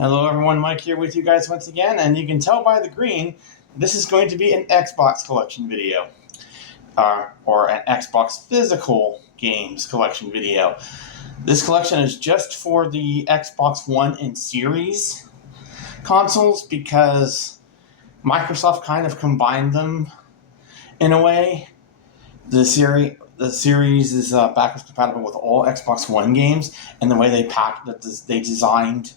Hello everyone, Mike here with you guys once again, and you can tell by the green, this is going to be an Xbox collection video, or an Xbox physical games collection video. This collection is just for the Xbox One and Series consoles because Microsoft kind of combined them in a way. The series is backwards compatible with all Xbox One games, and the way they designed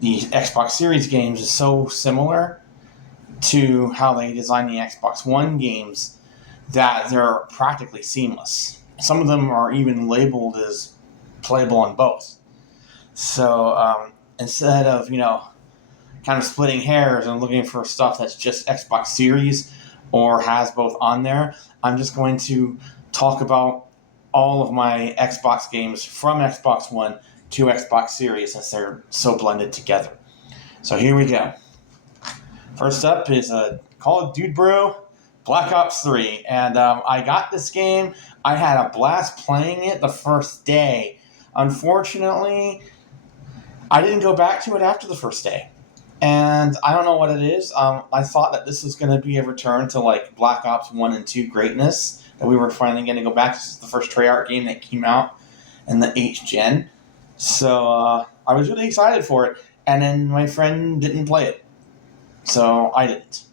the Xbox Series games is so similar to how they designed the Xbox One games that they're practically seamless. Some of them are even labeled as playable on both. So instead of, kind of splitting hairs and looking for stuff that's just Xbox Series or has both on there, I'm just going to talk about all of my Xbox games from Xbox One to Xbox Series since they're so blended together. So here we go. First up is Call of Duty Bro Black Ops 3. And I got this game. I had a blast playing it the first day. Unfortunately, I didn't go back to it after the first day. And I don't know what it is. I thought that this was going to be a return to like Black Ops 1 and 2 greatness, that we were finally going to go back. This is the first Treyarch game that came out in the 8th gen. So I was really excited for it, and then my friend didn't play it. So I didn't.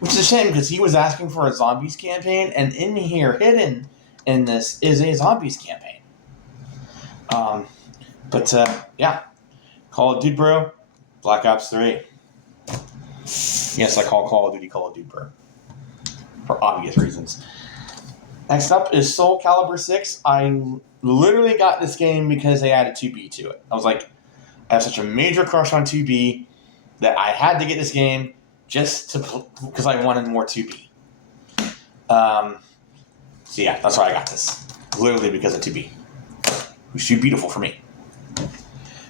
Which is a shame, because he was asking for a Zombies campaign, and in here, hidden in this, is a Zombies campaign. Yeah. Call of Duty Bro, Black Ops 3. Yes, I call of Duty Bro. For obvious reasons. Next up is Soul Calibur 6. I literally got this game because they added 2B to it. I have such a major crush on 2B that I had to get this game just because I wanted more 2B. So yeah, that's why I got this. Literally because of 2B. Who's too beautiful for me.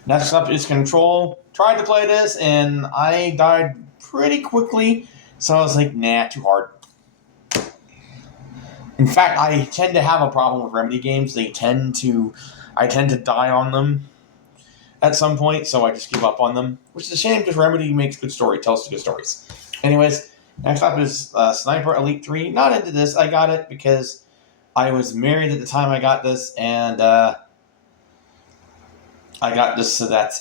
Next up is Control. Tried to play this and I died pretty quickly. So I was like, nah, too hard. In fact, I tend to have a problem with Remedy games. I tend to die on them at some point, so I just give up on them. Which is a shame, because Remedy makes good story, tells good stories. Anyways, next up is Sniper Elite 3. Not into this. I got it because I was married at the time I got this, and I got this so that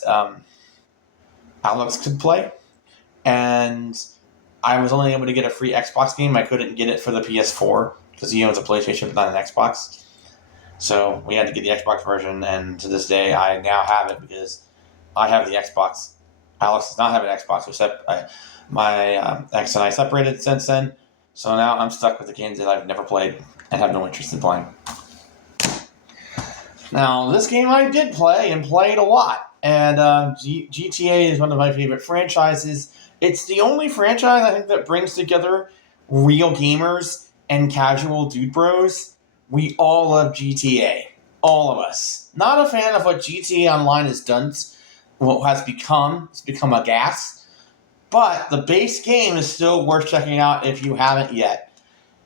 Alex could play. And I was only able to get a free Xbox game. I couldn't get it for the PS4. Because he owns a PlayStation but not an Xbox. So we had to get the Xbox version, and to this day I now have it because I have the Xbox. Alex does not have an Xbox, except my ex and I separated since then. So now I'm stuck with the games that I've never played and have no interest in playing. Now, this game I did play, and played a lot. And GTA is one of my favorite franchises. It's the only franchise, I think, that brings together real gamers and casual dude bros. We all love GTA. All of us. Not a fan of what GTA Online has done, what has become. It's become a gas. But the base game is still worth checking out if you haven't yet.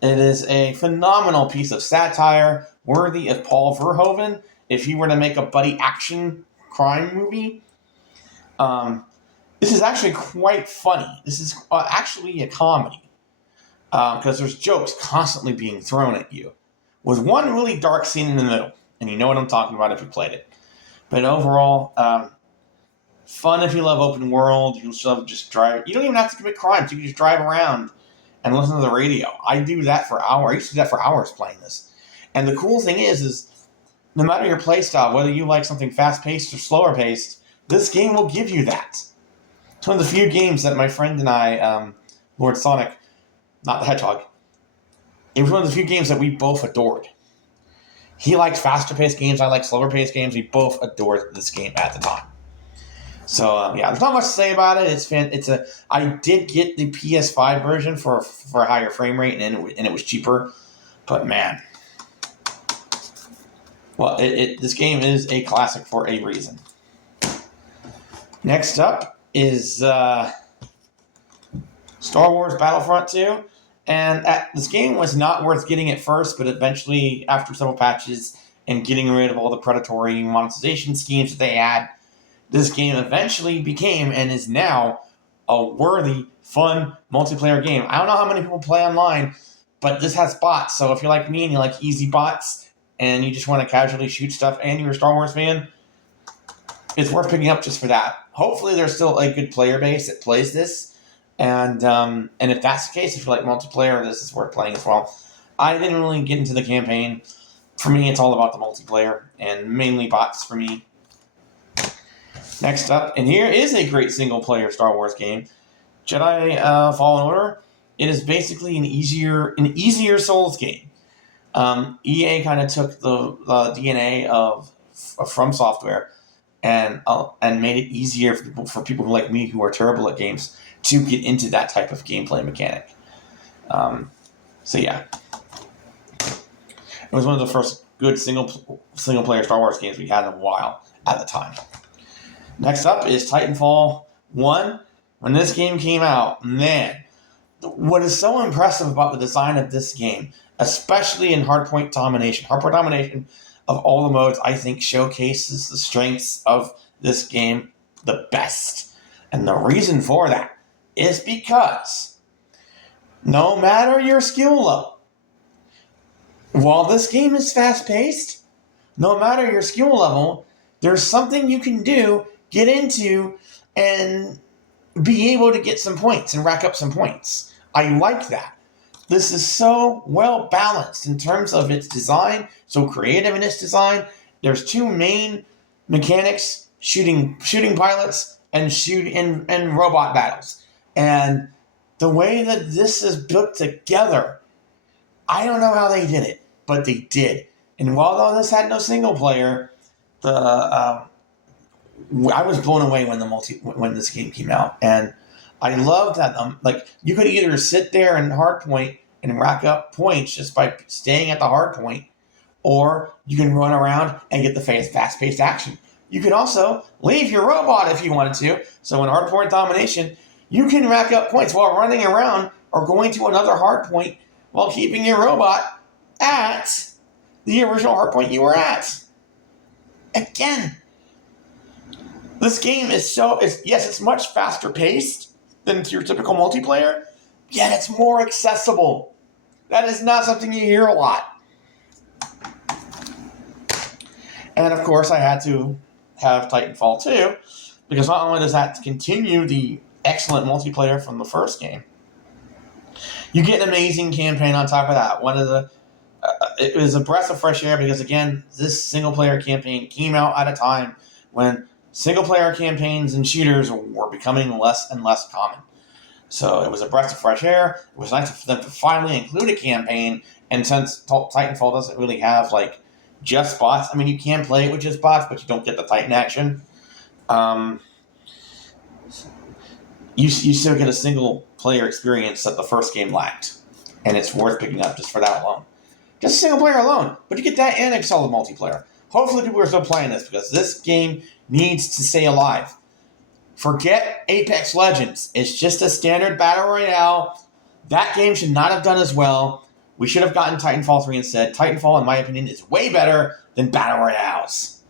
It is a phenomenal piece of satire, worthy of Paul Verhoeven if he were to make a buddy action crime movie. This is actually quite funny. This is actually a comedy. Because there's jokes constantly being thrown at you, with one really dark scene in the middle, and you know what I'm talking about if you played it. But overall, fun if you love open world. You love just drive. You don't even have to commit crimes. You can just drive around and listen to the radio. I do that for hours. I used to do that for hours playing this. And the cool thing is no matter your play style, whether you like something fast-paced or slower-paced, this game will give you that. It's one of the few games that my friend and I, Lord Sonic, not the Hedgehog. It was one of the few games that we both adored. He liked faster-paced games. I like slower-paced games. We both adored this game at the time. So, there's not much to say about it. I did get the PS5 version for a higher frame rate, and it was cheaper. But, man. Well, this game is a classic for a reason. Next up is Star Wars Battlefront 2. And this game was not worth getting at first, but eventually, after several patches and getting rid of all the predatory monetization schemes that they had, this game eventually became and is now a worthy, fun multiplayer game. I don't know how many people play online, but this has bots. So if you're like me and you like easy bots and you just want to casually shoot stuff and you're a Star Wars fan, it's worth picking up just for that. Hopefully there's still a good player base that plays this. And if that's the case, if you like multiplayer, this is worth playing as well. I didn't really get into the campaign. For me, it's all about the multiplayer and mainly bots for me. Next up, and here is a great single-player Star Wars game, Jedi Fallen Order. It is basically an easier Souls game. EA kind of took the DNA of From Software and made it easier for people who like me who are terrible at games to get into that type of gameplay mechanic. So yeah, it was one of the first good single-player Star Wars games we had in a while at the time. Next up is Titanfall 1. When this game came out, man, what is so impressive about the design of this game, especially in Hardpoint Domination. Hardpoint Domination, of all the modes, I think showcases the strengths of this game the best. And the reason for that is because no matter your skill level, while this game is fast-paced, no matter your skill level, there's something you can do, get into, and be able to get some points and rack up some points. I like that. This is so well balanced in terms of its design, so creative in its design. There's two main mechanics: shooting pilots and robot battles. And the way that this is built together, I don't know how they did it, but they did. And while this had no single player, I was blown away when this game came out, and I loved that. You could either sit there in hardpoint and rack up points just by staying at the hardpoint, or you can run around and get the fast-paced action. You can also leave your robot if you wanted to. So in hardpoint domination, you can rack up points while running around or going to another hardpoint while keeping your robot at the original hardpoint you were at. Again, this game is it's much faster paced than your typical multiplayer, yet it's more accessible. That is not something you hear a lot. And of course, I had to have Titanfall 2, because not only does that continue the excellent multiplayer from the first game, you get an amazing campaign on top of that. It was a breath of fresh air because, again, this single-player campaign came out at a time when single-player campaigns and shooters were becoming less and less common. So it was a breath of fresh air. It was nice for them to finally include a campaign, and since Titanfall doesn't really have, just bots, you can play it with just bots, but you don't get the Titan action. You still get a single-player experience that the first game lacked, and it's worth picking up just for that alone. Just a single player alone, but you get that and a solid multiplayer. Hopefully people are still playing this, because this game needs to stay alive. Forget Apex Legends. It's just a standard battle royale. That game should not have done as well. We should have gotten Titanfall 3 instead. Titanfall, in my opinion, is way better than battle royales.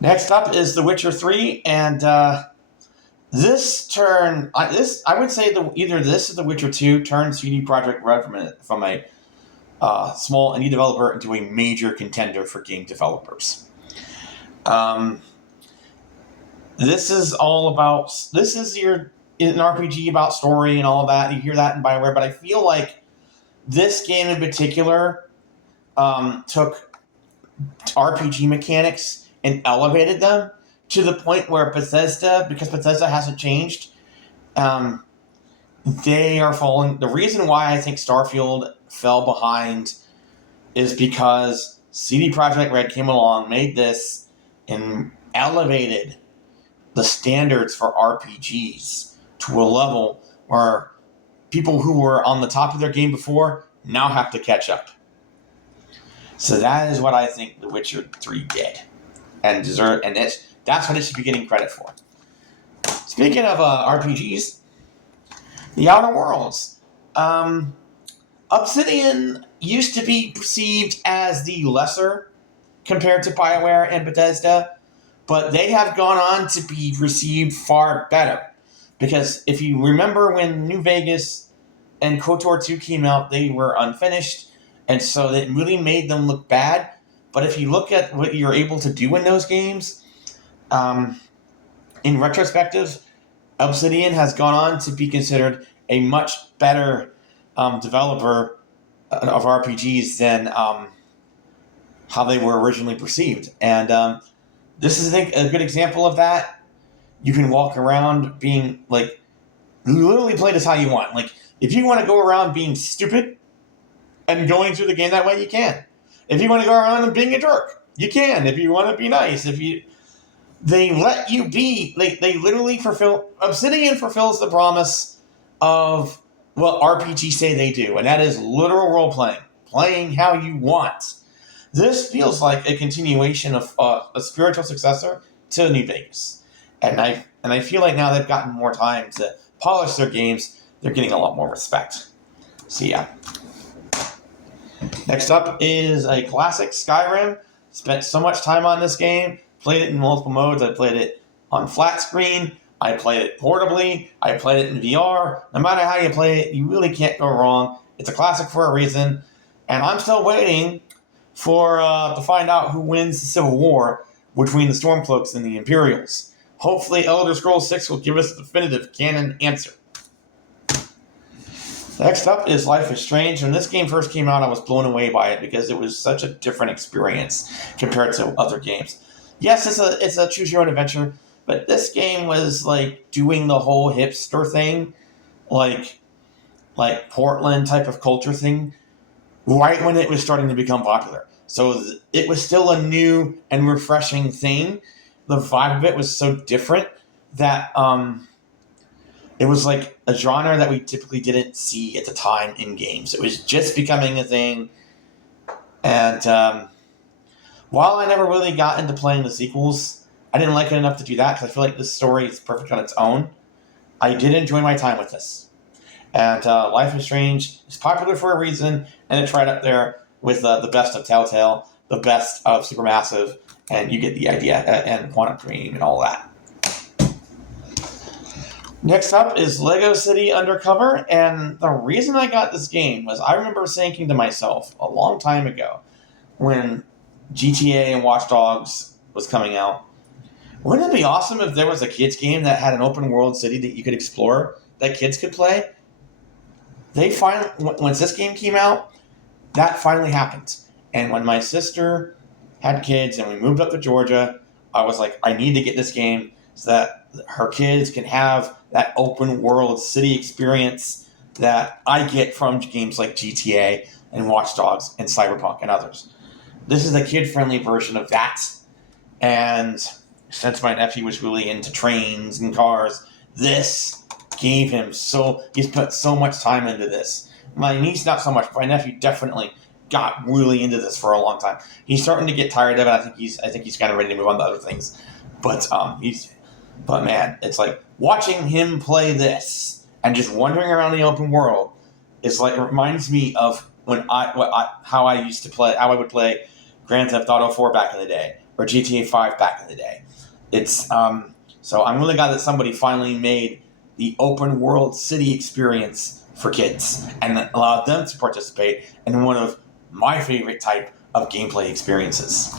Next up is The Witcher 3, and I would say either this or The Witcher 2 turned CD Projekt Red from a small indie developer into a major contender for game developers. This is an RPG about story and all of that. You hear that in BioWare, but I feel like this game in particular took RPG mechanics and elevated them to the point where Bethesda, because Bethesda hasn't changed, they are falling. The reason why I think Starfield fell behind is because CD Projekt Red came along, made this, and elevated the standards for RPGs to a level where people who were on the top of their game before now have to catch up. So that is what I think The Witcher 3 did, and that's what it should be getting credit for. Speaking of RPGs, The Outer Worlds. Obsidian used to be perceived as the lesser compared to BioWare and Bethesda. but they have gone on to be received far better. Because if you remember when New Vegas and KOTOR 2 came out, they were unfinished, and so it really made them look bad. But if you look at what you're able to do in those games, in retrospective, Obsidian has gone on to be considered a much better developer of RPGs than how they were originally perceived. And this is, I think, a good example of that. You can walk around being, like, literally play this how you want. Like, if you want to go around being stupid and going through the game that way, you can. If you want to go around and being a jerk, you can. If you want to be nice, they let you be. They literally fulfill. Obsidian fulfills the promise of what RPGs say they do, and that is literal role playing how you want. This feels like a continuation of a spiritual successor to New Vegas, and I feel like now they've gotten more time to polish their games. They're getting a lot more respect. So yeah. Next up is a classic, Skyrim. Spent so much time on this game. Played it in multiple modes. I played it on flat screen. I played it portably. I played it in VR. No matter how you play it, you really can't go wrong. It's a classic for a reason. And I'm still waiting for to find out who wins the Civil War between the Stormcloaks and the Imperials. Hopefully Elder Scrolls 6 will give us a definitive canon answer. Next up is Life is Strange. When this game first came out, I was blown away by it because it was such a different experience compared to other games. Yes, it's a choose your own adventure, but this game was like doing the whole hipster thing, like Portland type of culture thing, right when it was starting to become popular. So it was still a new and refreshing thing. The vibe of it was so different that it was like a genre that we typically didn't see at the time in games. It was just becoming a thing. And while I never really got into playing the sequels, I didn't like it enough to do that because I feel like this story is perfect on its own. I did enjoy my time with this. And Life is Strange is popular for a reason, and it's right up there with the best of Telltale, the best of Supermassive, and you get the idea, and Quantum Dream and all that. Next up is Lego City Undercover, and the reason I got this game was I remember thinking to myself a long time ago when GTA and Watch Dogs was coming out, wouldn't it be awesome if there was a kids game that had an open world city that you could explore, that kids could play? Once this game came out, that finally happened. And when my sister had kids and we moved up to Georgia, I was like, I need to get this game so that her kids can have that open world city experience that I get from games like GTA and Watch Dogs and Cyberpunk and others. This is a kid-friendly version of that. And since my nephew was really into trains and cars, this gave him he's put so much time into this. My niece, not so much, but my nephew definitely got really into this for a long time. He's starting to get tired of it. I think he's kind of ready to move on to other things. But man, it's like watching him play this and just wandering around the open world. It reminds me of how I would play Grand Theft Auto 4 back in the day or GTA 5 back in the day. It's so I'm really glad that somebody finally made the open world city experience for kids and allowed them to participate in one of my favorite type of gameplay experiences.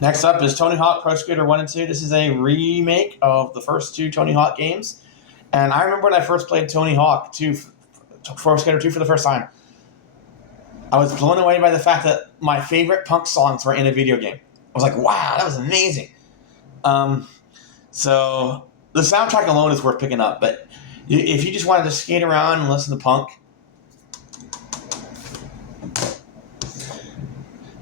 Next up is Tony Hawk Pro Skater 1 and 2. This is a remake of the first two Tony Hawk games. And I remember when I first played Tony Hawk Pro Skater 2 for the first time, I was blown away by the fact that my favorite punk songs were in a video game. I was like, wow, that was amazing. So the soundtrack alone is worth picking up. But if you just wanted to skate around and listen to punk.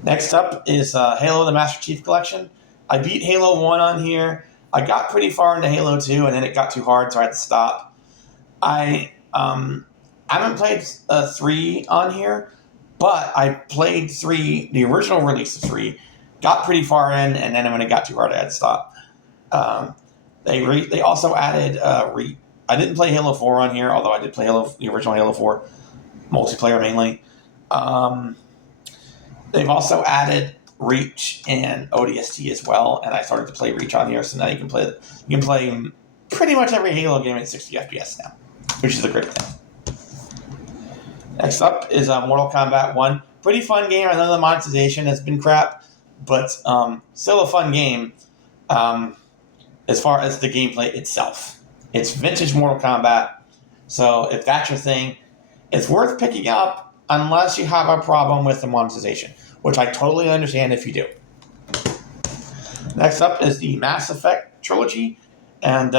Next up is Halo the Master Chief Collection. I beat Halo 1 on here. I got pretty far into Halo 2, and then it got too hard, so I had to stop. I haven't played 3 on here, but I played 3, the original release of 3, got pretty far in, and then when it got too hard, I had to stop. They also added... I didn't play Halo 4 on here, although I did play the original Halo 4, multiplayer mainly. They've also added Reach and ODST as well, and I started to play Reach on here, so now you can play pretty much every Halo game at 60 FPS now, which is a great thing. Next up is Mortal Kombat 1. Pretty fun game. I know the monetization has been crap, but still a fun game as far as the gameplay itself. It's vintage Mortal Kombat, so if that's your thing, it's worth picking up unless you have a problem with the monetization, which I totally understand if you do. Next up is the Mass Effect trilogy, and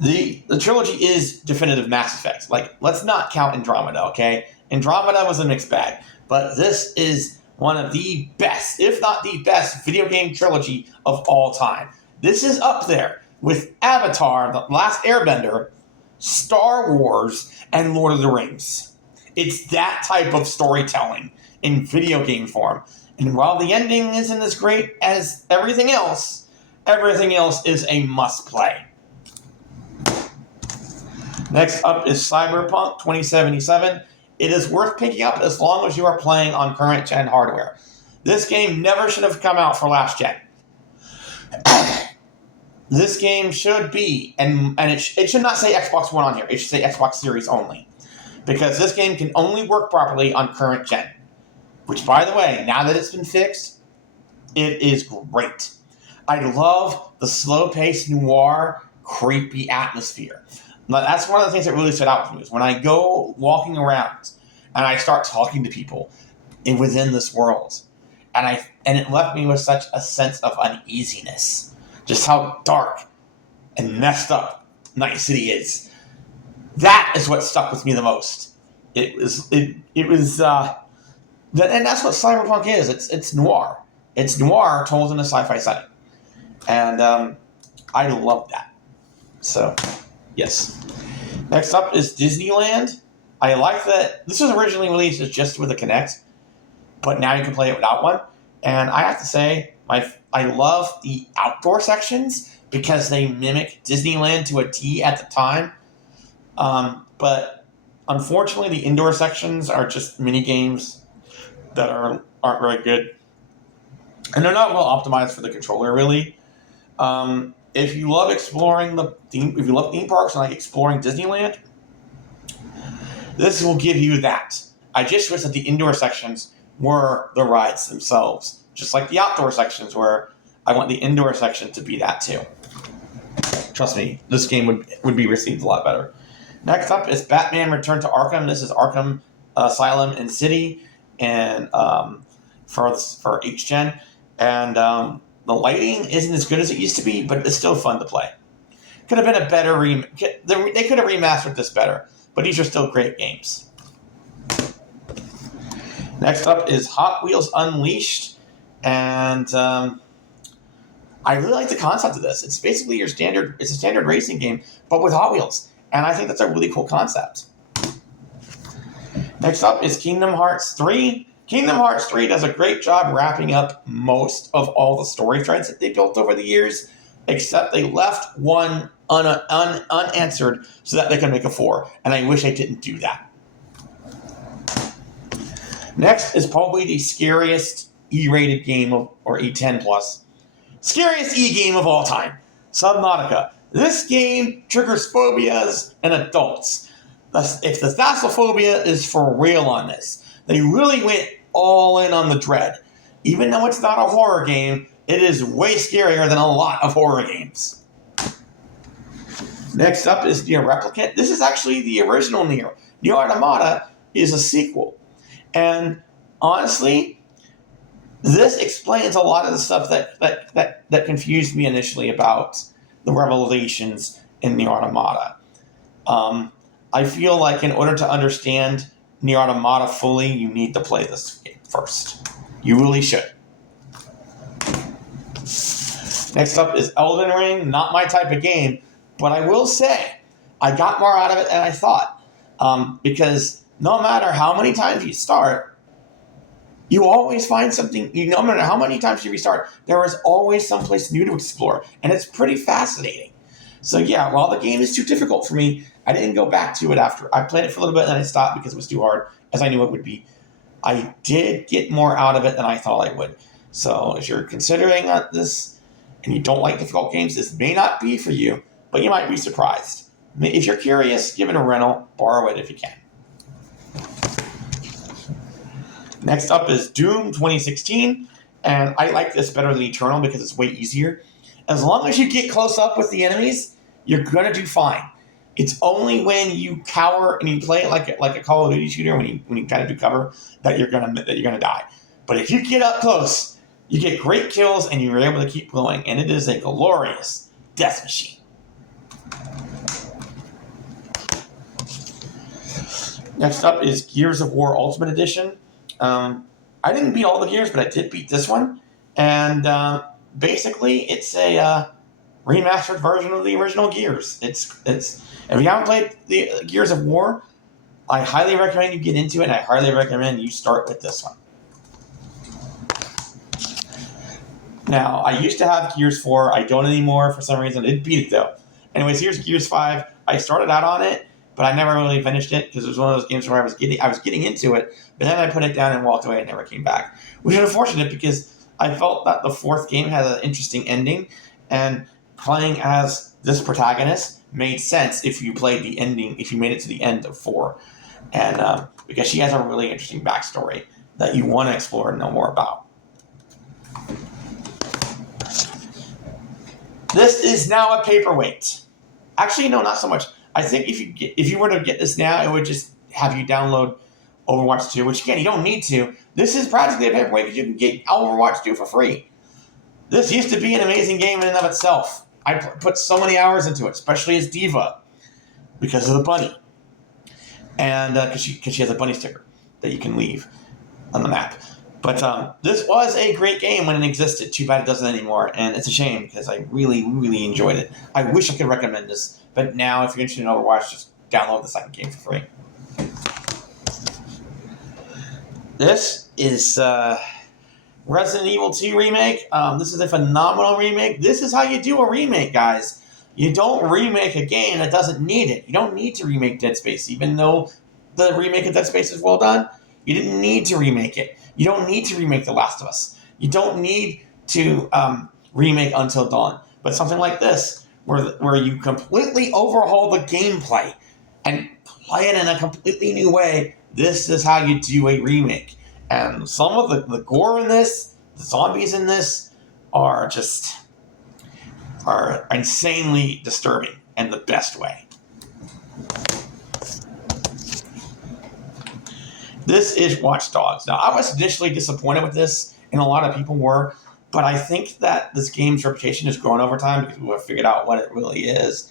the trilogy is definitive Mass Effect. Like, let's not count Andromeda, okay? Andromeda was a mixed bag, but this is one of the best, if not the best, video game trilogy of all time. This is up there with Avatar, The Last Airbender, Star Wars, and Lord of the Rings. It's that type of storytelling in video game form. And while the ending isn't as great as everything else is a must-play. Next up is Cyberpunk 2077. It is worth picking up as long as you are playing on current-gen hardware. This game never should have come out for last gen. This game should be, and it should not say Xbox One on here. It should say Xbox Series only. Because this game can only work properly on current gen. Which, by the way, now that it's been fixed, it is great. I love the slow-paced noir, creepy atmosphere. Now, that's one of the things that really stood out for me, is when I go walking around and I start talking to people within this world. And it left me with such a sense of uneasiness. Just how dark and messed up Night City is. That is what stuck with me the most. And that's what Cyberpunk is. It's noir. It's noir told in a sci-fi setting. And I love that. So, yes. Next up is Disneyland. I like that this was originally released as just with a Kinect, but now you can play it without one. And I have to say, I love the outdoor sections because they mimic Disneyland to a T at the time. But unfortunately, the indoor sections are just mini games that aren't very good, and they're not well optimized for the controller. Really, if you love exploring if you love theme parks and like exploring Disneyland, this will give you that. I just wish that the indoor sections were the rides themselves, just like the outdoor sections were. I want the indoor section to be that too. Trust me, this game would be received a lot better. Next up is Batman Return to Arkham. This is Arkham Asylum and City, and for HGen. And the lighting isn't as good as it used to be, but it's still fun to play. Could have been a better they could have remastered this better, but these are still great games. Next up is Hot Wheels Unleashed, and I really like the concept of this. It's basically it's a standard racing game, but with Hot Wheels. And I think that's a really cool concept. Next up is Kingdom Hearts 3. Kingdom Hearts 3 does a great job wrapping up most of all the story threads that they built over the years, except they left one unanswered so that they can make a 4. And I wish I didn't do that. Next is probably the scariest E-rated game, or E10 plus. Scariest E-game of all time. Subnautica. This game triggers phobias in adults. If the thalassophobia is for real on this, they really went all in on the dread. Even though it's not a horror game, it is way scarier than a lot of horror games. Next up is Nier Replicant. This is actually the original Nier. Nier Automata is a sequel. And honestly, this explains a lot of the stuff that confused me initially about the revelations in Nier Automata. I feel like in order to understand Nier Automata fully, you need to play this game first. You really should. Next up is Elden Ring. Not my type of game, but I will say I got more out of it than I thought. Because no matter how many times you start, you always find something. No matter how many times you restart, there is always someplace new to explore, and it's pretty fascinating. So yeah, while the game is too difficult for me, I didn't go back to it after. I played it for a little bit and then I stopped because it was too hard, as I knew it would be. I did get more out of it than I thought I would. So if you're considering this and you don't like difficult games, this may not be for you, but you might be surprised. If you're curious, give it a rental, borrow it if you can. Next up is Doom 2016, and I like this better than Eternal because it's way easier. As long as you get close up with the enemies, you're gonna do fine. It's only when you cower and you play it like a Call of Duty shooter, when you kind of do cover, that you're gonna die. But if you get up close, you get great kills and you're able to keep going, and it is a glorious death machine. Next up is Gears of War Ultimate Edition. I didn't beat all the Gears, but I did beat this one, and basically it's a remastered version of the original Gears. It's if you haven't played the Gears of War, I highly recommend you get into it, and I highly recommend you start with this one. Now, I used to have Gears 4. I don't anymore for some reason. I didn't beat it, though. Anyways, here's Gears 5. I started out on it, but I never really finished it because it was one of those games where I was getting into it, but then I put it down and walked away and never came back. Which is unfortunate because I felt that the fourth game had an interesting ending, and playing as this protagonist made sense if you played the ending, if you made it to the end of 4. And because she has a really interesting backstory that you want to explore and know more about. This is now a paperweight. Actually, no, not so much. I think if you were to get this now, it would just have you download Overwatch 2, which again, you don't need to. This is practically a paperweight because you can get Overwatch 2 for free. This used to be an amazing game in and of itself. I put so many hours into it, especially as D.Va, because of the bunny. And because she has a bunny sticker that you can leave on the map. But this was a great game when it existed. Too bad it doesn't anymore, and it's a shame because I really, really enjoyed it. I wish I could recommend this, but now if you're interested in Overwatch, just download the second game for free. This is Resident Evil 2 Remake. This is a phenomenal remake. This is how you do a remake, guys. You don't remake a game that doesn't need it. You don't need to remake Dead Space, even though the remake of Dead Space is well done. You didn't need to remake it. You don't need to remake The Last of Us. You don't need to remake Until Dawn. But something like this, where you completely overhaul the gameplay and play it in a completely new way, this is how you do a remake. And some of the gore in this, the zombies in this, are insanely disturbing in the best way. This is Watch Dogs. Now, I was initially disappointed with this, and a lot of people were, but I think that this game's reputation has grown over time because people have figured out what it really is.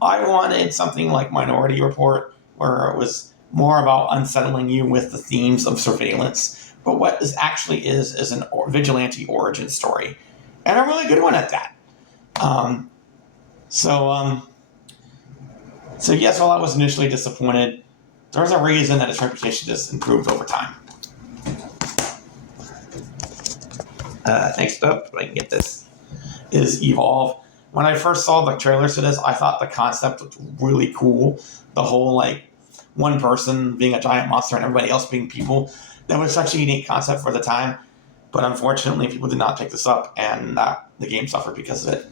I wanted something like Minority Report, where it was more about unsettling you with the themes of surveillance. But what this actually is an vigilante origin story, and a really good one at that. So yes, while I was initially disappointed, there's a reason that its reputation has improved over time. Next up, if I can get this, is Evolve. When I first saw the trailers to this, I thought the concept was really cool. The whole, one person being a giant monster and everybody else being people. That was such a unique concept for the time. But unfortunately, people did not pick this up, and the game suffered because of it.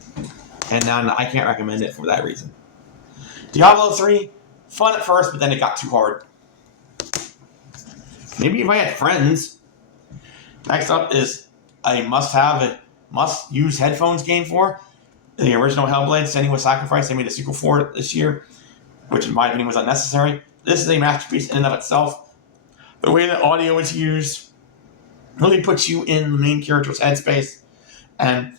And now I can't recommend it for that reason. Diablo 3, fun at first, but then it got too hard. Maybe if I had friends. Next up is a must-use headphones game for the original Hellblade, Senua's Sacrifice. They made a sequel for it this year, which in my opinion was unnecessary. This is a masterpiece in and of itself. The way that audio is used really puts you in the main character's headspace, and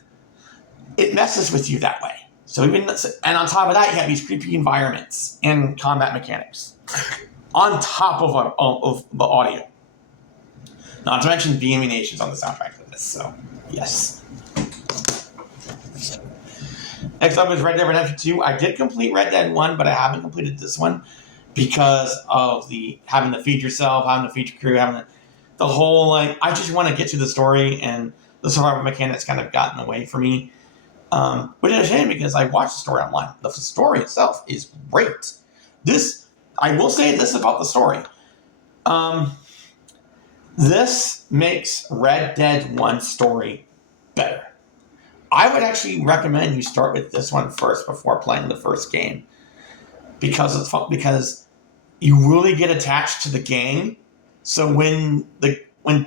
it messes with you that way. And on top of that, you have these creepy environments and combat mechanics on top of the audio. Not to mention the animations on the soundtrack for this. So yes. Next up is Red Dead Redemption 2. I did complete Red Dead 1, but I haven't completed this one because of having to feed yourself, having to feed your crew, having the whole, I just want to get to the story, and the survival mechanics kind of gotten away from me. Which is a shame because I watched the story online. The story itself is great. I will say this about the story. This makes Red Dead 1 story better. I would actually recommend you start with this one first before playing the first game, because it's fun, because you really get attached to the game. So when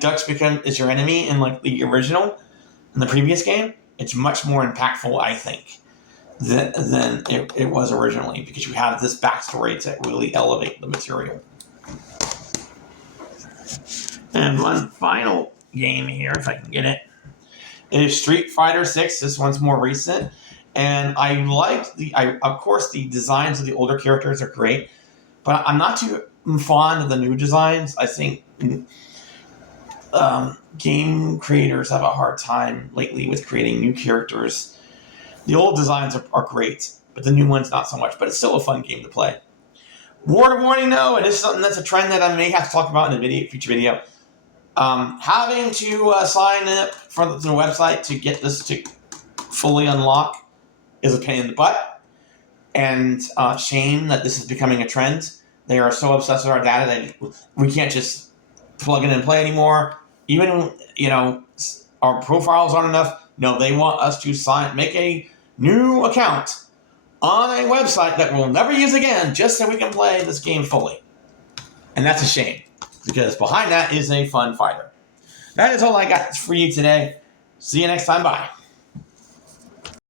Dutch is your enemy in like the original, in the previous game, it's much more impactful, I think, than it was originally, because you have this backstory to really elevate the material. And one final game here, if I can get it, is Street Fighter 6. This one's more recent, and I liked of course, the designs of the older characters are great, but I'm not too fond of the new designs. I think game creators have a hard time lately with creating new characters. The old designs are great, but the new ones not so much. But it's still a fun game to play. Warning, though, and this is something that's a trend that I may have to talk about in a future video. Having to sign up for the website to get this to fully unlock is a pain in the butt, and shame that this is becoming a trend. They are so obsessed with our data that we can't just plug in and play anymore. Even, our profiles aren't enough. No, they want us to make a new account on a website that we'll never use again, just so we can play this game fully. And that's a shame, because behind that is a fun fighter. That is all I got for you today. See you next time. Bye.